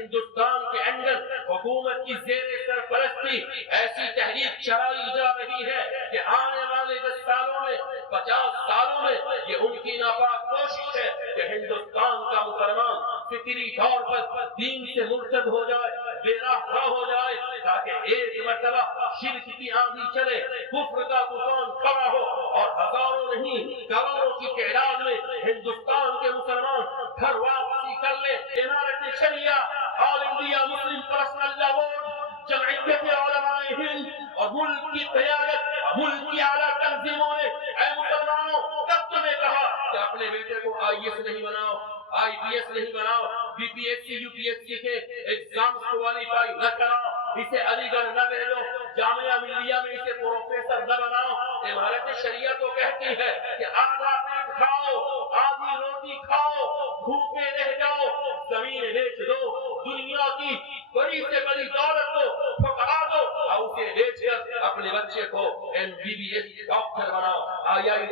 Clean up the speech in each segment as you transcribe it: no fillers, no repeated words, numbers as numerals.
ہندوستان کے اندر حکومت کی زیر سرپرستی ایسی تحریک چلائی جا رہی ہے کہ آنے والے 10 سالوں میں 50 سالوں میں یہ ان کی ناپاک کوشش ہے کہ ہندوستان کا مسلمان فکری طور پر دین سے مرتد ہو جائے، بے راہ ہو جائے، تاکہ ایک مرتبہ شرک کی آندھی چلے، کفر کا طوفان کھڑا ہو اور ہزاروں نہیں کروڑوں کی تعداد میں ہندوستان کے مسلمان گھر واپسی کر لے۔ امارت شریعہ، آل انڈیا مسلم پرسنل لا بورڈ، جمعیت علماء ہند اور ملک کی قیادت، ملک کی اعلیٰ تنظیموں نے اے مسلمانوں کب تمہیں کہا کہ اپنے بیٹے کو آئی ایس نہیں بناؤ، آئی پی ایس نہیں بناؤ، B P S C U P S C کے ایگزامز کوالیفائی نہ کراؤ، اسے علی گڑھ نہ بھیجو، جامعہ ملیہ میں اسے پروفیسر نہ بناؤ؟ عمارت شریعہ تو کہتی ہے کہ آدھا پیٹ کھاؤ، آدھی روٹی کھاؤ، بھوکے رہ جاؤ، زمین بیچ دو، دنیا کی بڑی سے بڑی دولت کو پھکا دو اور اسے بیچ کر اپنے بچے کو M B B S doctor بناؤ، آئی آئی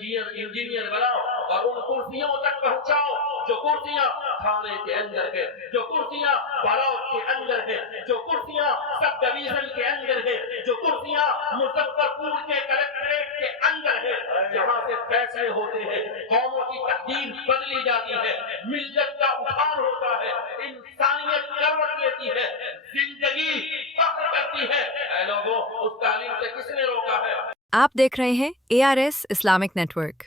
ٹی انجینئر بناؤ اور ان کرسیوں تک پہنچاؤ جو کرسیاں تھانے کے اندر ہے، جو کرسیاں بلاک کے اندر ہے، جو کرسیاں سب ڈویژن کے اندر ہے، جو کرسیاں مظفر پور کے کلکٹریٹ کے اندر ہے، جہاں سے فیصلے ہوتے ہیں، قوموں کی تقدیر بدلی جاتی ہے، ملت کا اٹھان ہوتا ہے، انسانیت کروٹ لیتی ہے، زندگی فخر کرتی ہے۔ اے لوگوں، اس تعلیم سے کس نے روکا ہے؟ آپ دیکھ رہے ہیں ARS اسلامک نیٹ ورک،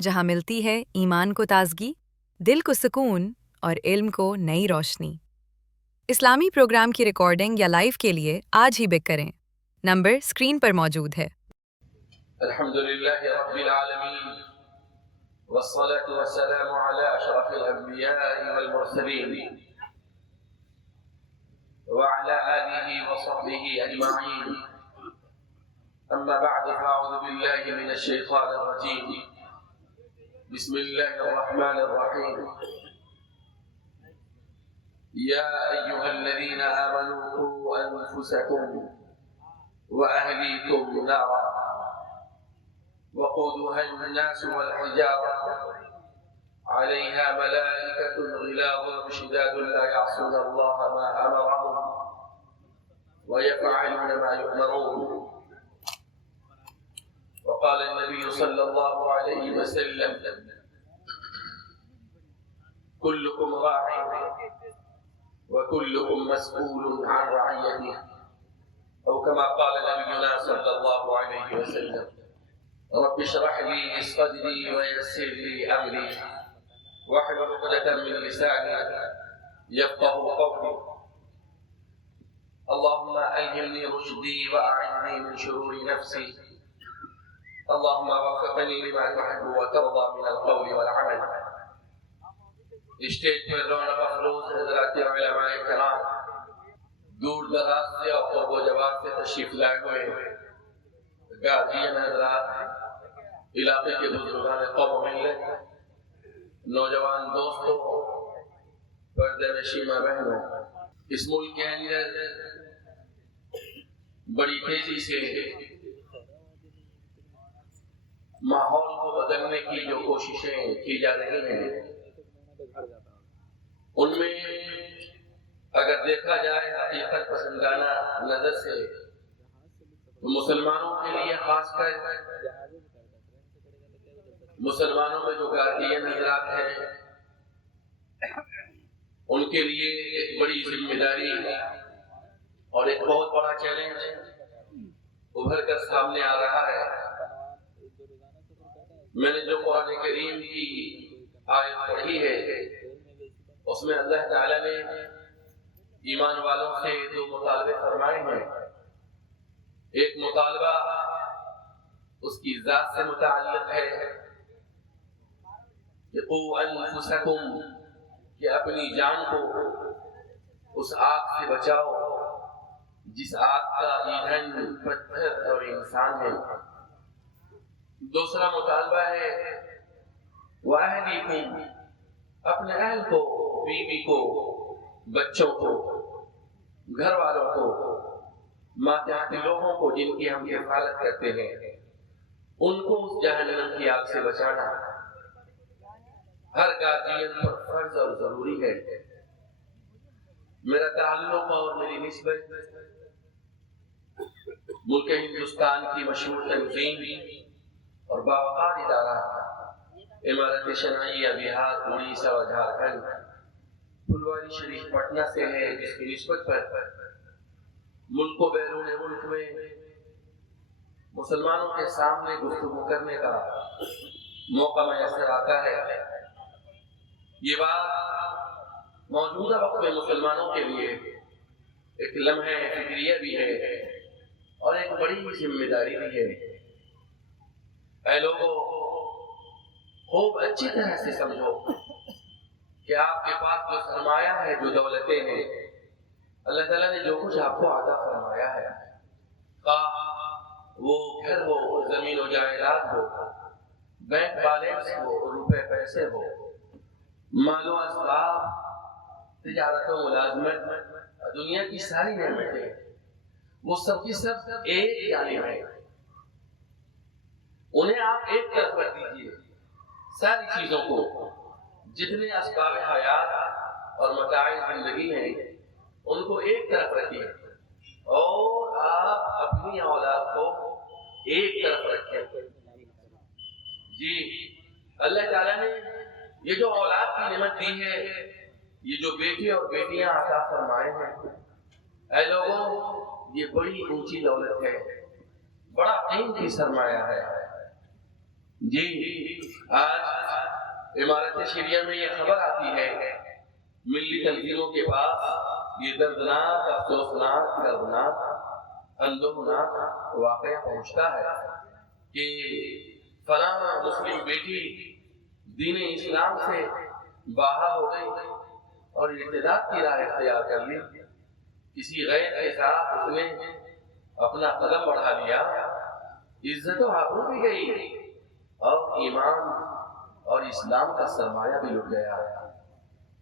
جہاں ملتی ہے ایمان کو تازگی، دل کو سکون اور علم کو نئی روشنی۔ اسلامی پروگرام کی ریکارڈنگ یا لائیو کے لیے آج ہی بک کریں۔ نمبر اسکرین پر موجود ہے۔ الحمدللہ رب العالمین والصلاة والسلام على اشرف الانبیاء والمرسلین وعلى آلہ وصحبہ اجمعین، اما بعد فاعوذ باللہ من الشیطان الرجیم، بسم اللہ الرحمن الرحیم، یا ایہا الذین آمنوا قوا انفسکم واہلیکم نارا وقودها الناس والحجارة عليها ملائكة غلاظ شداد لا يعصون الله ما أمرهم ويفعلون ما يؤمرون. وقال النبي صلى الله عليه وسلم كلكم راع وكلكم مسؤول عن رعيته، أو كما قال نبينا صلى الله عليه وسلم رب اشرح لي صدري ويسر لي أمري واحلل عقدة من لساني يفقهوا قولي. اللهم ألهمني رشدي وأعذني من شرور نفسي، اللهم وفقني لما تحب وترضى من القول والعمل. اسٹیج پر رونق افروز حضرات علماء کرام، دور دراز سے اور قرب و جواب سے تشریف لائے ہوئے گارجین حضرات، علاقے کے بزرگان قوم و ملت، نوجوان دوستوں، پردہ نشیمہ بہنوں، اس ملک کے اندر بڑی تیزی سے ماحول کو بدلنے کی جو کوششیں کی جا رہی ہیں، ان میں اگر دیکھا جائے حقیقت پسندانہ نظر سے تو مسلمانوں کے لیے، خاص کر مسلمانوں میں جو گارجین حضرات ہیں، ان کے لیے ایک بڑی ذمہ داری اور ایک بہت بڑا چیلنج ابھر کر سامنے آ رہا ہے۔ میں نے جو قرآن کریم کی آیت پڑھی ہے، اس میں اللہ تعالیٰ نے ایمان والوں سے دو مطالبے فرمائے ہیں۔ ایک مطالبہ اس کی ذات سے متعلق ہے کہ قوا انفسکم، کہ اپنی جان کو اس آگ سے بچاؤ جس آگ کا ایندھن پتھر اور انسان ہے۔ دوسرا مطالبہ ہے وَأَهْلِكُمْ، اپنے اہل کو، بیوی کو، بچوں کو، گھر والوں کو، ماتحت لوگوں کو جن کی ہم حفاظت کرتے ہیں، ان کو اس جہنم کی آگ سے بچانا ہر گارجین پر فرض اور ضروری ہے۔ میرا تعلق اور میری نسبت ملک ہندوستان کی مشہور تنظیم اور باوقار ادارہ عمارت شنائیہ بہار اڑیسہ اور جھارکھنڈ پھلواری شریف پٹنہ سے ہے، جس کی نسبت پر ملک و بیرون ملک میں مسلمانوں کے سامنے گفتگو کرنے کا موقع میسر آتا ہے۔ یہ بات موجودہ وقت میں مسلمانوں کے لیے ایک لمحہ فکریہ بھی ہے اور ایک بڑی ذمہ داری بھی ہے۔ اے لوگوں، خوب اچھی طرح سے سمجھو کہ آپ کے پاس جو سرمایہ ہے، جو دولتیں ہیں، اللہ تعالیٰ نے جو کچھ آپ کو عطا فرمایا ہے، خواہ وہ گھر ہو، زمین و جائیداد ہو، بینک بیلنس ہو، روپے پیسے ہو، مال و اسباب، تجارت و ملازمت، دنیا کی ساری نعمتیں، وہ سب کی سب ایک جانب ہے۔ انہیں آپ ایک طرف رکھ دیجیے، ساری چیزوں کو، جتنے اسباب حیات اور متاع زندگی ہیں ان کو ایک طرف رکھیے اور آپ اپنی اولاد کو ایک طرف رکھیں۔ جی، اللہ تعالیٰ نے یہ جو اولاد کی نعمت دی ہے، یہ جو بیٹے اور بیٹیاں عطا فرمائے ہیں، اے لوگوں، یہ بڑی اونچی دولت ہے، بڑا قیمتی سرمایہ ہے۔ جی، آج عمارت شریعہ میں یہ خبر آتی ہے، ملی تنظیموں کے پاس یہ دردناک، افسوسناک، دردناک، اندوہناک واقعہ پہنچتا ہے کہ فلاں مسلم بیٹی دین اسلام سے باہر ہو گئی اور ارتداد کی راہ اختیار کر لی، کسی غیر کے ساتھ اس نے اپنا قدم بڑھا لیا، عزت و آبرو بھی گئی اور ایمان اور اسلام کا سرمایہ بھی لٹ گیا۔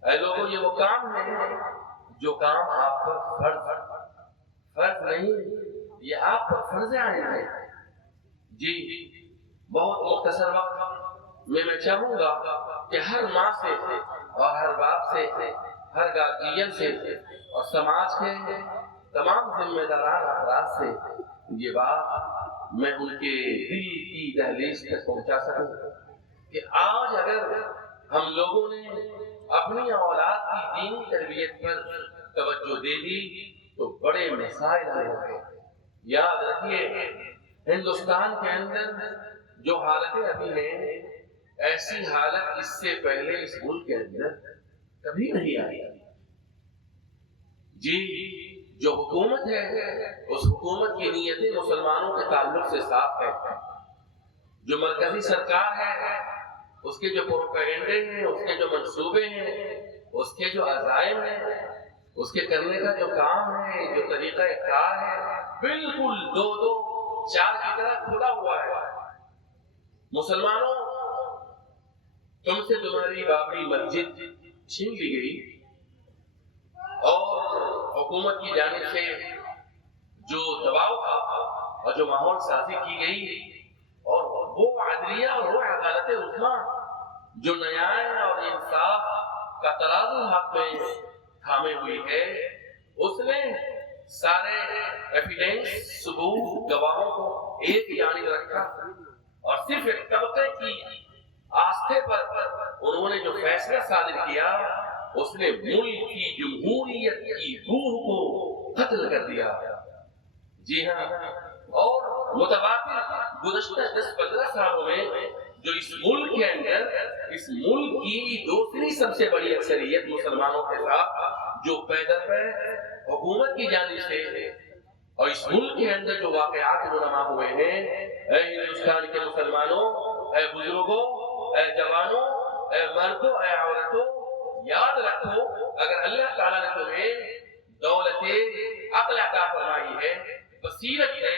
اے لوگوں، یہ وہ کام ہے جو کام آپ پر فرض نہیں، یہ آپ پر فرض عین ہے۔ جی، بہت مختصر وقت میں چاہوں گا کہ ہر ماں سے اور ہر باپ سے، ہر گارجین سے اور سماج کے تمام ذمہ داران افراد سے یہ بات میں ان کے دل کی دہلیز تک پہنچا سکوں کہ آج اگر ہم لوگوں نے اپنی اولاد کی دینی تربیت پر توجہ دے دی تو بڑے مسائل حل ہوں گے۔ یاد رکھیے، ہندوستان کے اندر جو حالتیں ابھی ہیں، ایسی حالت اس سے پہلے اس ملک کے اندر کبھی نہیں آئی۔ جی، جو حکومت ہے اس حکومت کی نیتیں مسلمانوں کے تعلق سے صاف ہے۔ جو مرکزی سرکار ہے اس کے جو پروپیگنڈے ہیں، اس کے جو منصوبے ہیں، اس کے جو عزائم ہیں، اس کے کرنے کا جو کام ہے، جو طریقہ کار ہے، بالکل دو چار کی طرح کھلا ہوا ہے۔ مسلمانوں، تم سے تمہاری بابری مسجد چھین لی گئی اور حکومت کی جانب سے جو دباؤ تھا اور جو ماحول سازی کی گئی اور وہ عدلیہ اور وہ عدالت عظمیٰ جو نیاں اور انصاف کا ترازو حق میں تھامے ہوئی ہے، اس نے سارے ایویڈنس، ثبوت، گواہوں کو ایک جانب رکھا اور صرف ایک طبقے کی آستھے پر انہوں نے جو فیصلہ صادر کیا، اس نے ملک کی جمہوریت کی روح کو قتل کر دیا۔ جی ہاں، اور متبادل گزشتہ 10-15 سالوں میں جو اس ملک کے اندر، اس ملک کی دوسری سب سے بڑی اکثریت مسلمانوں کے ساتھ جو پیدا ہے حکومت کی جانب سے، اور اس ملک کے اندر جو واقعات رونما ہوئے ہیں، اے ہندوستان کے مسلمانوں، اے بزرگوں، اے جوانوں، اے مردوں، اے عورتوں، یاد رکھو، اگر اللہ تعالیٰ نے تمہیں دولت عقل عطا فرمائی ہے، بصیرت ہے،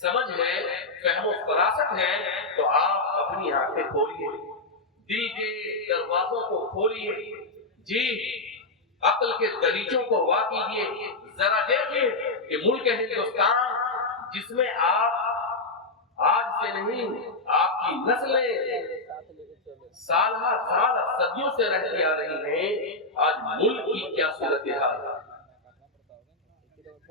سمجھ ہے، فہم و فراست ہے، تو آپ اپنی آنکھیں کھولیے، دل کے دروازوں کو کھولیے، جی، عقل کے دریچوں کو وا کیجیے، ذرا دیکھیے کہ ملک ہندوستان جس میں آپ آج سے نہیں، آپ کی نسلیں سالہ سال صدیوں سے رہتی آ رہی ہیں، آج ملک کی کیا صورتحال ہے۔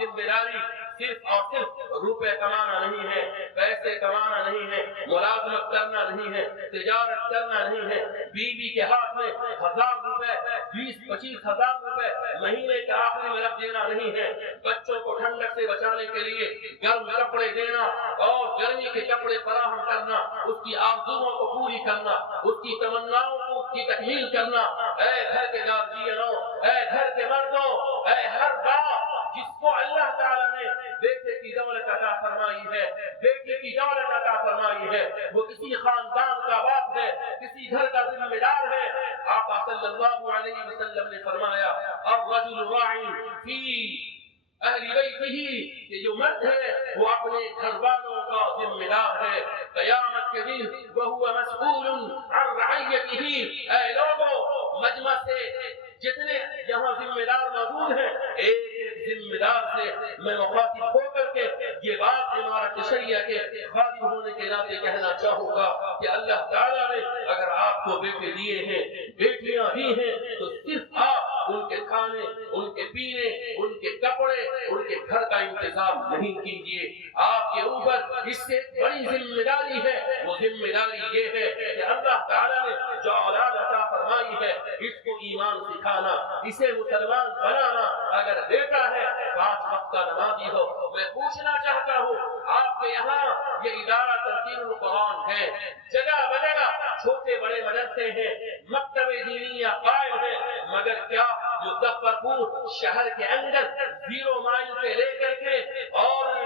ذمہ داری صرف اور صرف روپے کمانا نہیں ہے، پیسے کمانا نہیں ہے، ملازمت کرنا نہیں ہے، تجارت کرنا نہیں ہے، بیوی کے ہاتھ میں 1000 روپے 20-25 ہزار روپے مہینے کے آخری میں رکھ دینا نہیں ہے، بچوں کو ٹھنڈک سے بچانے کے لیے گرم کپڑے دینا اور گرمی کے کپڑے فراہم کرنا، اس کی آرزوؤں کو پوری کرنا، اس کی تمناؤں کو کی تکمیل کرنا۔ اے گھر کے گارجینوں، اے گھر کے مردوں، اے ہر باپ جس کو اللہ تعالیٰ نے بیٹے کی دولت عطا فرمائی ہے، بیٹی کی دولت عطا فرمائی ہے، وہ کسی خاندان کا باپ ہے، کسی گھر کا ذمہ دار ہے۔ آقا صلی اللہ علیہ وسلم نے فرمایا الرجل راعی فی اہل بیتہ، کہ جو مرد ہے وہ اپنے گھر والوں کا ذمہ دار ہے، قیامت کے دن وہو مسئول عن رعیتہ۔ اے لوگوں، مجمع سے جتنے یہاں ذمہ دار موجود ہیں، ایک ذمہ دار سے میں مخاطب ہو کر کے یہ بات امارت شریعہ کے خادم ہونے کے ناطے کہنا چاہوں گا کہ اللہ تعالیٰ نے اگر آپ کو بیٹے دیے ہیں، بیٹیاں دی ہیں، تو صرف آپ ان کے کھانے، ان کے پینے، ان کے کپڑے، ان کے گھر کا انتظام نہیں کیجیے، آپ کے اوپر اس سے بڑی ذمہ داری ہے۔ وہ ذمہ داری یہ ہے کہ اللہ تعالیٰ نے جو اولاد عطا فرمائی ہے اس کو ایمان سکھانا، اسے مسلمان بنانا۔ اگر بیٹا ہے 5 وقت کا نمازی ہو، میں پوچھنا چاہتا ہوں آپ کے یہاں یہ ادارہ ترتیل القرآن ہے، جگہ بجگہ چھوٹے بڑے مدرسے ہیں، مکتب دینیہ قائم ہے، مگر کیا مظفر پور شہر کے اندر 0 مائل سے لے کر کے اور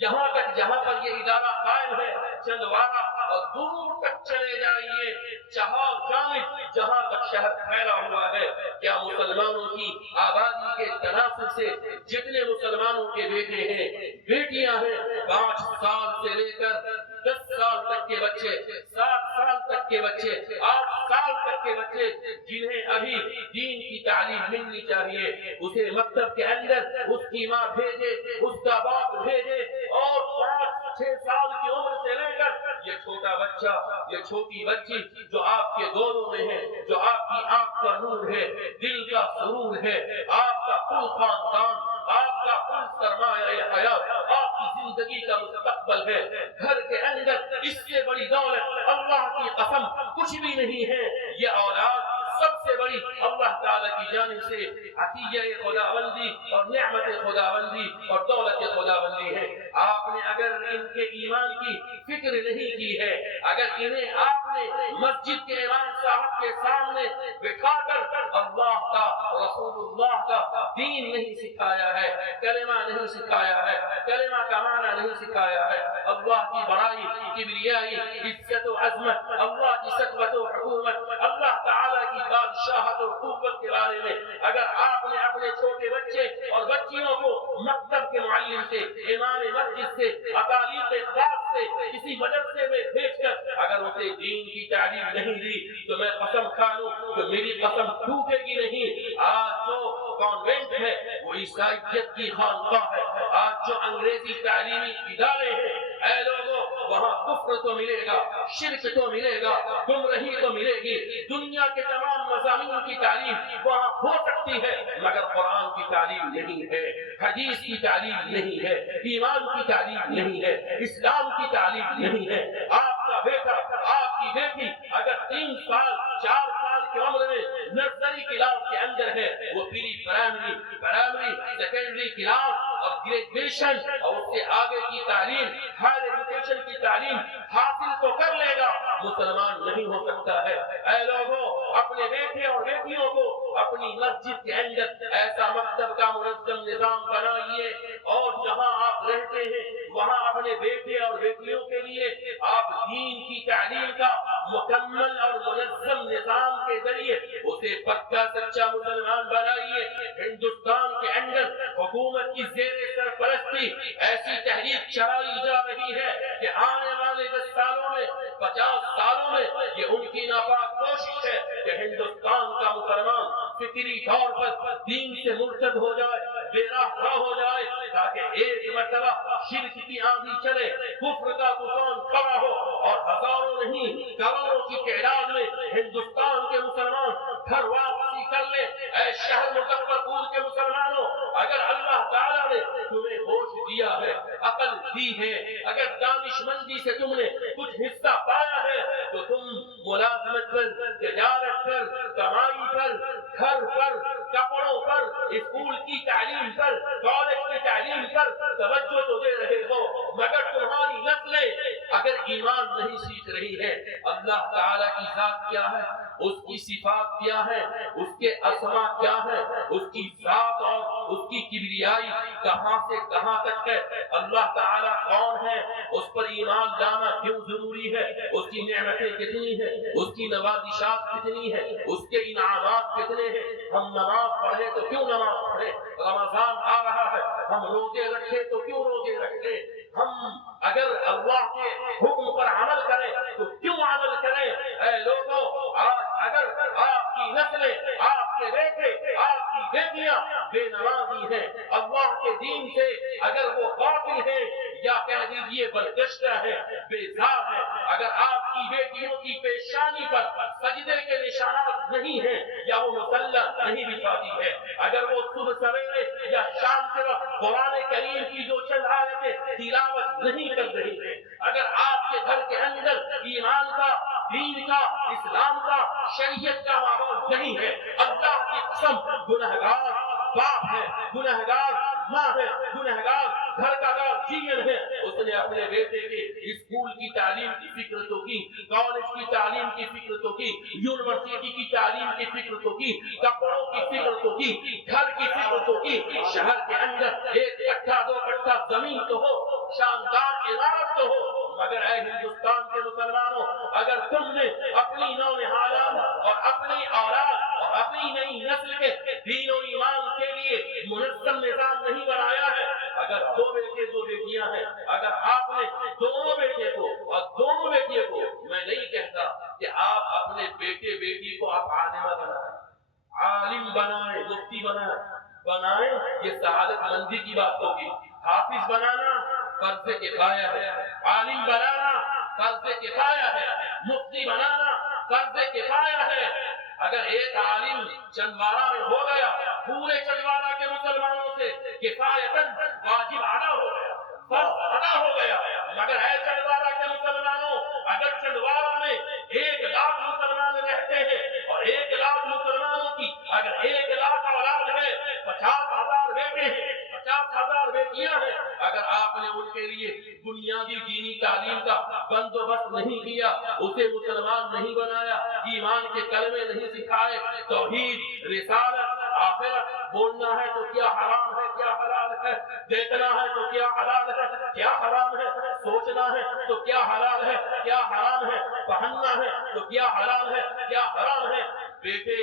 یہاں تک جہاں پر یہ ادارہ قائم ہے، چندوارہ اور دور تک چلے جائیے، چہار جانب جہاں تک شہر پھیلا ہوا ہے، کیا مسلمانوں کی آبادی کے تناسب سے جتنے مسلمانوں کے بیٹے ہیں، بیٹیاں ہیں، 5 سال سے لے کر 10 سال تک کے بچے، 7 سال تک کے بچے، 8 سال تک کے بچے جنہیں ابھی دین کی تعلیم ملنی چاہیے، اسے مکتب کے اندر اس کی ماں بھیجے، اس کا باپ بھیجے، اور 5-6 سال کی عمر سے لے کر یہ چھوٹا بچہ، یہ چھوٹی بچی جو آپ کے گودوں میں ہے، جو آپ کی آنکھ کا نور ہے، دل کا سرور ہے، آپ کا کل خاندان، آپ کا کل سرمایہ حیات، آپ کی زندگی کا مستقبل ہے، گھر کے اندر اس سے بڑی دولت اللہ کی قسم کچھ بھی نہیں ہے۔ یہ اولاد سب سے بڑی اللہ تعالیٰ کی جانب سے عطیہ خداوندی اور نعمت خداوندی اور دولت خداوندی ہے۔ آپ نے اگر ان کے ایمان کی فکر نہیں کی ہے، اگر انہیں آپ نے مسجد کے امام صاحب کے سامنے بٹھا کر اللہ کا، رسول اللہ کا دین نہیں سکھایا ہے، کلمہ نہیں سکھایا ہے، کلمہ کا معنی نہیں سکھایا ہے، اللہ کی بڑائی، کبریائی، عزت و عظمت، اللہ کی سطوت و حکومت، اللہ تعالیٰ کی بادشاہت اور قوت کے بارے میں اگر آپ نے اپنے چھوٹے بچے اور بچیوں کو مکتب کے معلم سے، امام مسجد سے، اقالیت خاص سے کسی مدرسے میں بھیج کر اگر اسے دین کی تعلیم نہیں دی تو میں قسم کھا لوں کہ میری قسم ٹوٹے گی نہیں۔ آج جو کانوینٹ ہے وہ عیسائیت کی خانقاہ ہے، آج جو انگریزی تعلیمی ادارے ہیں، اے لوگوں وہاں کفر تو ملے گا، شرک تو ملے گا، گمراہی تو ملے گی، دنیا کے تمام مضامین کی تعلیم وہاں ہو سکتی ہے، مگر قرآن کی تعلیم نہیں ہے، حدیث کی تعلیم نہیں ہے، ایمان کی تعلیم نہیں ہے، اسلام کی تعلیم نہیں ہے۔ آپ کا بیٹا، آپ کی بیٹی اگر 3 سال 4 سال کی عمر میں نرسری کلاس کے اندر ہے، وہ پری پرائمری سیکنڈری کلاس اور گریجویشن اور اس سے آگے کی تعلیم، ہائر ایجوکیشن کی تعلیم حاصل تو کر لے گا، مسلمان نہیں ہو سکتا ہے۔ اے لوگوں، اپنے بیٹے اور بیٹیوں کو اپنی مسجد کے اندر ایسا مکتب کا منظم نظام بنائیے، اور جہاں آپ رہتے ہیں وہاں اپنے بیٹے اور بیٹیوں کے لیے آپ دین کی تعلیم کا مکمل اور منظم نظام کے ذریعے اسے پکا سچا مسلمان بنائیے۔ ہندوستان کے اندر حکومت کی زیر سرپرستی ایسی تحریک چلائی جا رہی ہے کہ آنے والے 10 سالوں میں، 50 سالوں میں یہ ان کی ناپاک کوشش ہے کہ ہندوستان کا مسلمان فکری طور پر دین سے مرتد ہو جائے، بے راہ ہو جائے، تاکہ ایک مرتبہ شرک کی آندھی چلے، کفر کا طوفان کھڑا ہو اور ہزاروں نہیں کروڑوں کی تعداد میں ہندوستان کے مسلمان گھر واپسی کر لے۔ اے شہر مظفر پور کے مسلمانوں، اگر اللہ تعالیٰ مستی سے تم نے کچھ حصہ پایا ہے تو تم ملازمت پر، تجارت پر، کمائی پر، گھر پر، کپڑوں پر، اسکول کی تعلیم پر، کالج کی تعلیم پر توجہ تو دے رہے ہو، مگر تمہاری نسلیں اگر ایمان نہیں سیکھ رہی ہے، اللہ تعالیٰ کی ذات کیا ہے، اس کی صفات کیا ہے، اس کے اسما کیا ہے، اس کی ذات اور اس کی کبریائی کہاں سے کہاں تک ہے، اللہ تعالیٰ کون ہے، اس پر ایمان لانا کیوں ضروری ہے، اس کی نعمتیں کتنی ہیں، اس کی نوازشات کتنی ہیں، اس کے انعامات کتنے ہیں، ہم نماز پڑھے تو کیوں نماز پڑھے، رمضان آ رہا ہے ہم روزے رکھے تو کیوں روزے رکھے، ہم اگر اللہ کے حکم پر عمل کریں تو کیوں عمل کریں، اے لوگوں آج اگر آپ کی نسلیں، آپ کے بیٹے، آپ کی بیٹیاں بے نمازی ہیں، اللہ کے دین سے اگر وہ غافل ہیں یا کہہ دیجئے برگشتہ ہیں، بیزار ہیں، اگر آپ کی بیٹیوں کی پیشانی پر سجدے کے نشانات نہیں ہیں یا وہ مسلح نہیں بچھاتی ہے، اگر وہ صبح سویرے یا شام کے وقت قرآن کریم کی جو چند آیتیں تلاوت نہیں کر رہی ہے، اگر آپ کے گھر کے اندر ایمان کا، دین کا، اسلام کا، شریعت کا ماحول نہیں ہے، اللہ کی قسم گنہگار باپ ہے، گنہگار ماں ہے، گنہگار گھر کا گارجین ہے، اس نے اپنے بیٹے کے اسکول کی تعلیم کی فکر تو کی، کالج کی تعلیم کی فکر تو کی، یونیورسٹی کی تعلیم کی فکر تو کی، کپڑوں کی فکر تو کی، گھر کی فکر تو کی، شہر کے اندر 1 کٹھا 2 کٹھا زمین تو ہو، شاندار عمارت تو ہو، مگر اے ہندوستان کے مسلمانوں، اگر تم نے اپنی نونہالان اور اپنی اولاد اور اپنی نئی نسل کے دین و ایمان کے لیے منظم نظام نہیں بنایا ہے، اگر 2 بیٹے 2 بیٹیاں ہیں، اگر آپ نے دونوں بیٹے کو اور دونوں بیٹیوں کو، میں نہیں کہتا کہ آپ اپنے بیٹے بیٹی کو آپ عالمہ بنائیں، عالم بنائیں، مفتی بنائیں، یہ سعادت مندی کی بات ہوگی، حافظ بنانا فرض کفایہ ہے، عالم بنانا فرض کفایہ ہے، مفتی بنانا فرض کفایہ ہے، اگر ایک عالم چندوارہ میں ہو گیا، پورے چندوارہ کے مسلمانوں سے کفایتاً واجب ادا ہو گیا، فرض ادا ہو گیا، مگر اے چندوارہ کے مسلمانوں، اگر چندوارہ میں 1 لاکھ مسلمان رہتے ہیں اور 1 لاکھ مسلمانوں کی اگر 1 لاکھ اولاد ہے، 50,000 بیٹے ہیں، 50,000 بیٹیاں ہیں، اگر آپ نے ان کے لیے بنیادی دینی تعلیم کا بندوبست نہیں کیا، اسے مسلمان نہیں بنایا، ایمان کے کلمے نہیں سکھائے، توحید، رسالت، آخرت، بولنا ہے تو کیا حرام ہے کیا حلال ہے، دیکھنا ہے تو کیا حلال ہے کیا حرام ہے، سوچنا ہے تو کیا حلال ہے کیا حرام ہے، پہننا ہے تو کیا حلال ہے کیا حرام ہے، بیٹے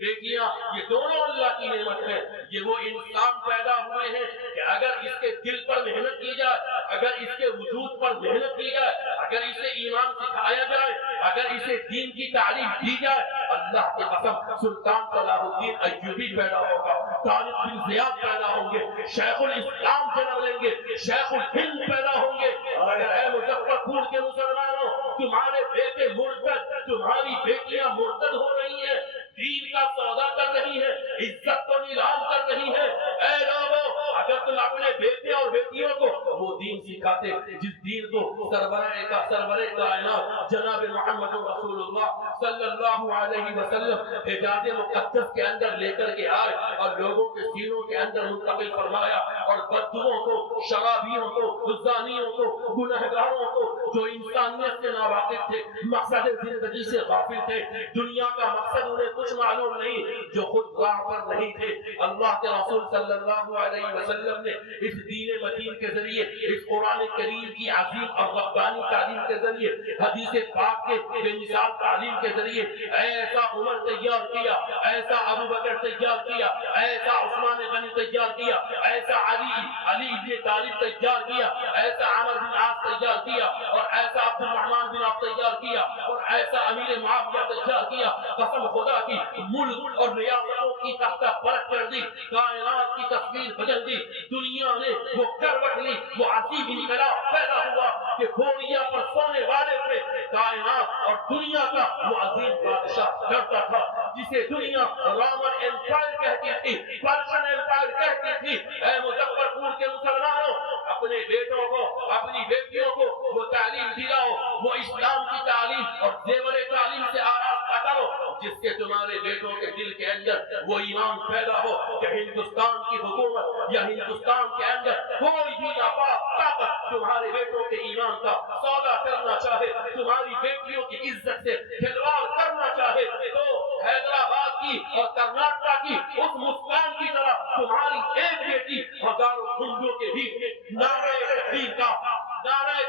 بیٹیاں یہ دونوں اللہ کی نعمت ہے، یہ وہ انسان پیدا ہوئے ہیں کہ اگر اس کے دل پر محنت کی جائے، اگر اس کے وجود پر محنت کی جائے، اگر اسے ایمان سکھایا جائے، اگر اسے دین کی تعلیم دی جائے، اللہ کی قسم سلطان صلاح الدین ایوبی پیدا ہوگا، طارق بن زیاد پیدا ہوں گے، شیخ الاسلام جنم لیں گے، شیخ الہند پیدا ہوں گے، اگر اے مظفر پور کے مسلمانوں تمہارے بیٹے مرتد، تمہاری بیٹیاں مرتد ہو رہی ہیں، دین کا سودا کر رہی ہے، عزت کو نیلام کر رہی ہے، اے لوگوں اگر تم اپنے بیٹے اور بیٹیوں کو وہ دین سکھاتے جس دین کو سرور کائنات جناب محمد رسول اللہ صلی اللہ علیہ وسلم حجاز مقدس کے اندر لے کر کے آئے اور لوگوں کے سینوں کے اندر منتقل فرمایا، اور بدوؤں کو، شرابیوں کو، زانیوں کو، گنہگاروں کو جو انسانیت سے ناواقف تھے، مقصد زندگی سے غافل تھے، دنیا کا مقصد انہیں کچھ معلوم نہیں، جو خود راہ پر نہیں تھے، اللہ کے رسول صلی اللہ علیہ وسلم نے اس دین متین کے ذریعے، اس قرآن کریم کی عظیم اور ربانی تعلیم کے ذریعے، حدیث پاک کے بے مثال تعلیم کے ذریعے ایسا عمر تیار کیا، ایسا ابو بکر تیار کیا، ایسا عثمان غنی تیار کیا، ایسا علی ابن طالب تیار کیا، ایسا عمر بن عاص تیار کیا، اور ایسا عبد الرحمن بن عوف تیار کیا، اور ایسا امیر معاویہ تیار کیا، قسم خدا کی ملک اور ریاستوں کی تختہ پلٹ کر دی، کائنات کی تصویر بدل دی، دنیا نے وہ کروٹ لی، وہ عظیم انقلاب پیدا ہوا کہ گھوڑیا پر سونے والے سے کائنات اور دنیا کا وہ عظیم بادشاہ کرتا تھا، جسے دنیا رومن ایمپائر کہتی تھی، پرشین ایمپائر کہتی تھی۔ اے مظفر پور کے مسلمانوں، اپنے بیٹوں کو اپنی بیٹیوں کو وہ تعلیم دلاؤ، وہ اسلام کی تعلیم اور زیور تعلیم سے آراستہ کرو جس سے تمہارے بیٹوں کے دل کے اندر وہ ایمان پیدا ہو کہ ہندوستان کی حکومت یا ہندوستان کے اندر کوئی بھی ناپاک طاقت تمہارے بیٹوں کے ایمان کا سودا کرنا چاہے، تمہاری بیٹیوں کی عزت سے کھلواڑ کرنا چاہے تو حیدرآباد کی اور کرناٹک کی اس مسکان کی طرح تمہاری ایک بیٹی ہزاروں گنڈوں کے بیچ نعرہ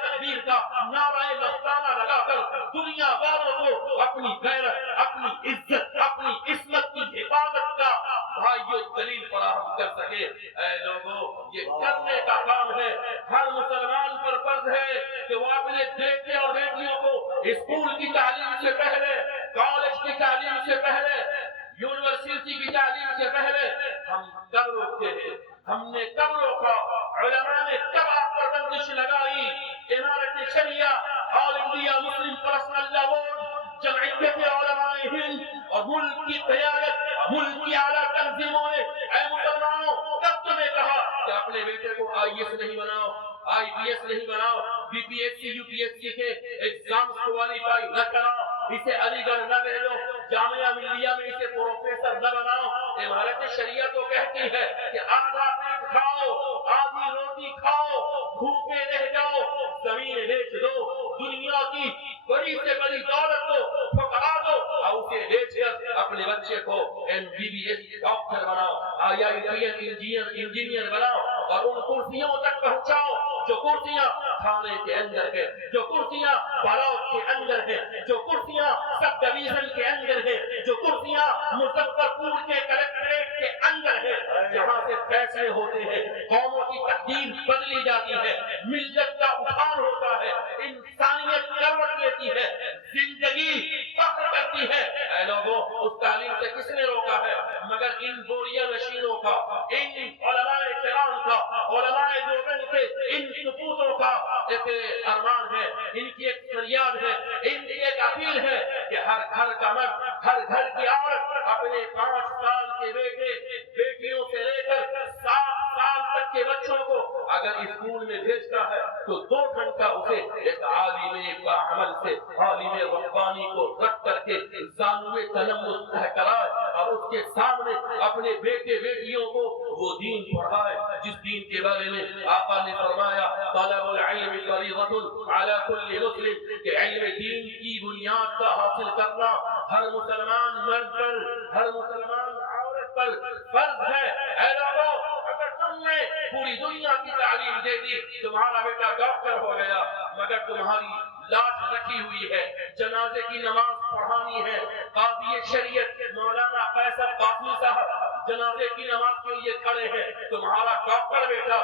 تکبیر کا نعرہ مستانہ لگا کر دنیا والوں کو اپنی غیرت، اپنی عزت، اپنی عصمت کی حفاظت کا بھائیو دلیل فراہم کر سکے۔ اے لوگوں، یہ کرنے کا کام ہے، ہر مسلمان پر فرض ہے کہ وہ اپنے بیٹے اور بیٹیوں کو اسکول کی تعلیم سے پہلے، کالج کی تعلیم سے پہلے، یونیورسٹی کی تعلیم سے پہلے ہم کب روکتے ہیں؟ ہم نے کب روکا؟ علماء نے کب آپ پر بندش لگائی؟ امارت شریعہ، آل انڈیا مسلم پرسنل لا بورڈ، جمعیت علماء ہند اور ملک کی قیادت، ملک کی اعلیٰ تنظیموں نے اے مسلمانوں کب تمہیں کہا کہ اپنے بیٹے کو IAS نہیں بناؤ، IPS نہیں بناؤ، BPSC UPSC کے ایگزامز کوالیفائی نہ کراؤ، اسے علی گڑھ نہ بھیجو، جامعہ ملیہ میں اسے پروفیسر نہ بناؤ؟ امارت شریعہ تو کہتی ہے کہ آدھا پیٹ کھاؤ، آدھی روٹی کھاؤ، بھوکے رہ جاؤ، زمین بیچ دو، دنیا کی بڑی سے بڑی دولت کو ٹھکرا دو اور اسے بیچ کر اپنے بچے کو MBBS ڈاکٹر بناؤ، IIT انجینئر بناؤ اور ان کرسیوں تک پہنچاؤ جو کرسیاں تھانے کے اندر ہے، جو کرسیاں باروت کے اندر ہے، جو کرسیاں سب ڈویژن کے اندر ہے، جو کرسیاں مظفر پور کے کلکٹریٹ کے اندر ہے، جہاں سے فیصلے ہوتے ہیں، قوموں کی تقدیر بدلی جاتی ہے، ملت کا اٹھان ہوتا ہے، انسانیت کروٹ لیتی ہے، زندگی فخر کرتی ہے۔ اے لوگوں، اس تعلیم سے کس نے روکا ہے مگر ان بوریہ نشینوں کا، ان علماء کرام کا، علماء دیوبند کے ان سپوتوں کا ایک ارمان ہے، ان کی ایک فریاد ہے، ان کی ایک اپیل ہے کہ ہر گھر کا مرد، ہر گھر کی عورت اپنے 5 سال کے بیٹے بیٹیوں سے لے کر 7 سال تک کے بچوں کو اگر اسکول میں بھیجتا ہے تو 2 گھنٹہ اسے ایک عالم باعمل سے، عالم ربانی کو رکھ کر کے زانوے تلمس کرائے اور اس کے سامنے اپنے بیٹے بیٹیوں کو وہ دین پڑھائے جس دین کے بارے میں آقا نے فرمایا طلب العلم فریضۃ علی کل مسلم، کہ علم دین کی بنیاد کا حاصل کرنا ہر مسلمان مرد پر، ہر مسلمان عورت پر فرض ہے۔ اے لوگوں، اگر تم نے پوری دنیا کی تعلیم دے دی، تمہارا بیٹا ڈاکٹر ہو گیا مگر تمہاری لاش رکھی ہوئی ہے، جنازے کی نماز پڑھانی ہے، قاضی شریعت مولانا قیصر قاسمی صاحب جنازے کی نماز کے لیے کھڑے ہیں، تمہارا ڈاکٹر بیٹا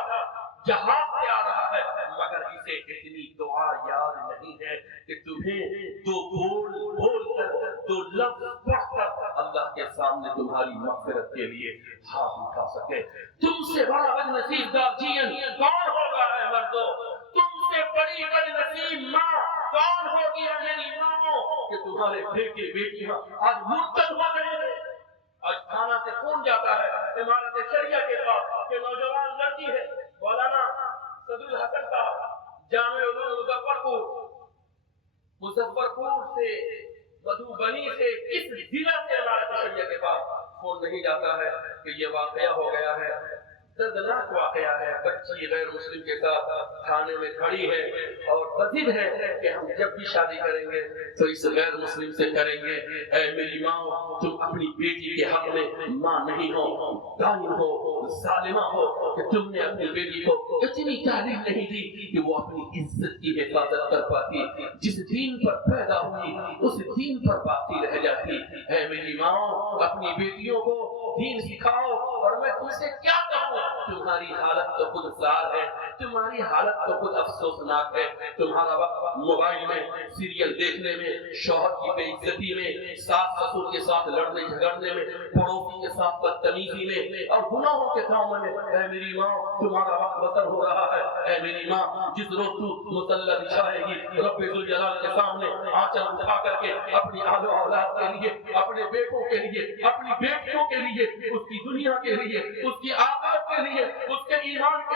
جہاز سے آ رہا ہے مگر اسے اتنی دعا یاد نہیں ہے کہ تمہیں 2 بول کر 2 لفظ پڑھ کر اللہ کے سامنے تمہاری مغفرت کے لیے ہاتھ اٹھا سکے۔ تم سے بڑا بد نصیب گارجین کون ہوگا ہے مردوں؟ تم سے بڑی بد نصیب ماں کون ہوگی ہے میری ماں کہ تمہارے بیٹے بیٹیاں آج مرتد ہو گئے ہیں؟ آج تھانہ سے فون جاتا ہے امارت شریعہ کے پاس کہ نوجوان لڑکی ہے، مولانا صدر الحسن صاحب جامع علوم مظفر پور سے مدھوبنی سے کس ضلع سے امارت شریعہ کے پاس فون نہیں جاتا ہے کہ یہ واقعہ ہو گیا ہے، دردناک واقعہ ہے، بچی غیر مسلم کے ساتھ تھانے میں کھڑی ہے اور وزید ہے کہ ہم جب بھی شادی کریں گے تو اس غیر مسلم سے کریں گے۔ اے میری ماں، تم اپنی بیٹی کے حق میں ماں نہیں ہو، ظالم ہو، ظالمہ ہو کہ تم نے اپنی بیٹی کو اتنی تعلیم نہیں دی کہ وہ اپنی عزت کی حفاظت کر پاتی، جس دین پر پیدا ہوئی اس دین پر باقی رہ جاتی۔ اے میری ماں، اپنی بیٹیوں کو دین سکھاؤ، اور میں تم سے کیا کہوں، تمہاری حالت تو خود زار ہے، تمہاری حالت تو خود افسوسناک ہے، تمہارا وقت موبائل میں سیریل دیکھنے میں، شوہر کی بے عزتی میں، ساس سسر کے ساتھ لڑنے جھگڑنے میں، پڑوسی کے ساتھ بدتمیزی میں اور گناہوں کے کاموں میں۔ اے میری ماں، تمہارا وقت بسر ہو رہا ہے۔ اے میری ماں، جس روز تو مصلی بچھائے گی رب ذوالجلال کے سامنے آنچل اٹھا کر کے اپنی اہل و اولاد کے لیے، اپنے بیٹوں کے لیے، اپنی بیٹیوں کے لیے، اس کی دنیا کے لیے، اس کی آخرت کے لیے، اس کے ایمان کے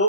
2